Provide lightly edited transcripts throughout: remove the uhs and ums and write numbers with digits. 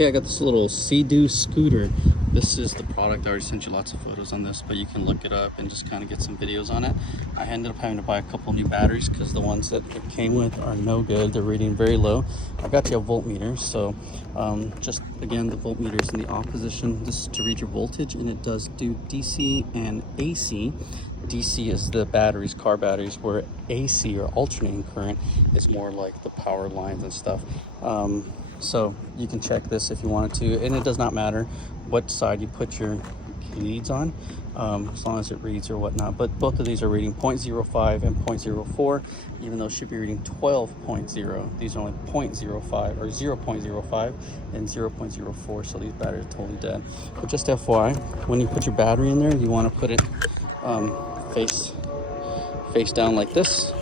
Hey, I got this little Sea-Doo scooter. This is the product. I already sent you lots of photos on this, but you can look it up and just kind of get some videos on it. I ended up having to buy a couple new batteries because the ones that it came with are no good. They're reading very low. I got you a voltmeter, so just again, the voltmeter is in the off position. This is to read your voltage, and it does do DC and AC. DC is the batteries, car batteries, where AC or alternating current is more like the power lines and stuff. So you can check this if you wanted to, and it does not matter what side you put your leads on, as long as it reads or whatnot. But both of these are reading 0.05 and 0.04, even though it should be reading 12.0. These are only 0.05 or 0.05 and 0.04, so these batteries are totally dead. But just FYI, when you put your battery in there, you want to put it face down like this.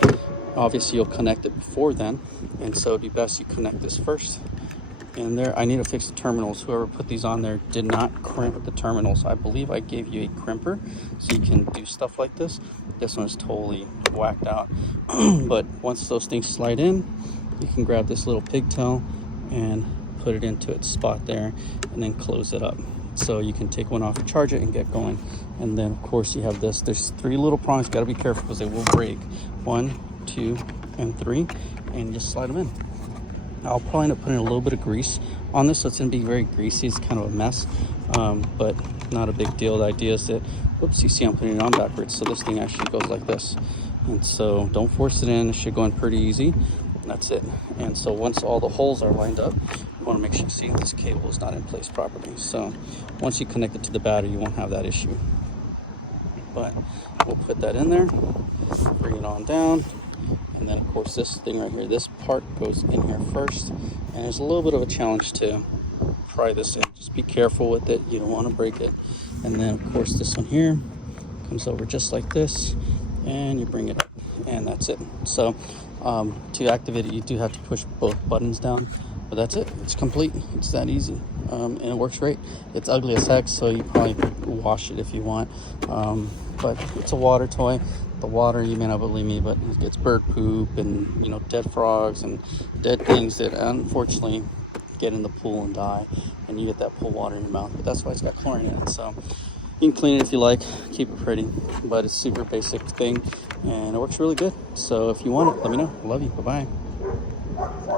Obviously you'll connect it before then, and so it'd be best you connect this first. And there, I need to fix the terminals. Whoever put these on there did not crimp the terminals. I believe I gave you a crimper so you can do stuff like this. This one is totally whacked out. But once those things slide in, you can grab this little pigtail and put it into its spot there, and then close it up. So you can take one off, charge it, and get going. And then of course you have this. There's three little prongs. You got to be careful because they will break. 1, 2, and 3, and just slide them in. I'll probably end up putting a little bit of grease on this, so it's going to be very greasy. It's kind of a mess, but not a big deal. The idea is that, whoops, you see I'm putting it on backwards, so this thing actually goes like this. And so don't force it in. It should go in pretty easy. That's it. And so once all the holes are lined up, you want to make sure you see this cable is not in place properly. So once you connect it to the battery, you won't have that issue. But we'll put that in there, bring it on down. And then of course this thing right here, this part goes in here first, and there's a little bit of a challenge to pry this in. Just be careful with it, you don't want to break it. And then of course this one here comes over just like this, and you bring it up, and that's it. So to activate it, you do have to push both buttons down, but that's it. It's complete. It's that easy, and it works great. It's ugly as heck, so you probably could wash it if you want, but it's a water toy. The water, you may not believe me, but it gets bird poop and, you know, dead frogs and dead things that unfortunately get in the pool and die, and you get that pool water in your mouth. But that's why it's got chlorine in it. So you can clean it if you like, keep it pretty, but it's a super basic thing and it works really good. So if you want it, let me know. I love you. Bye-bye.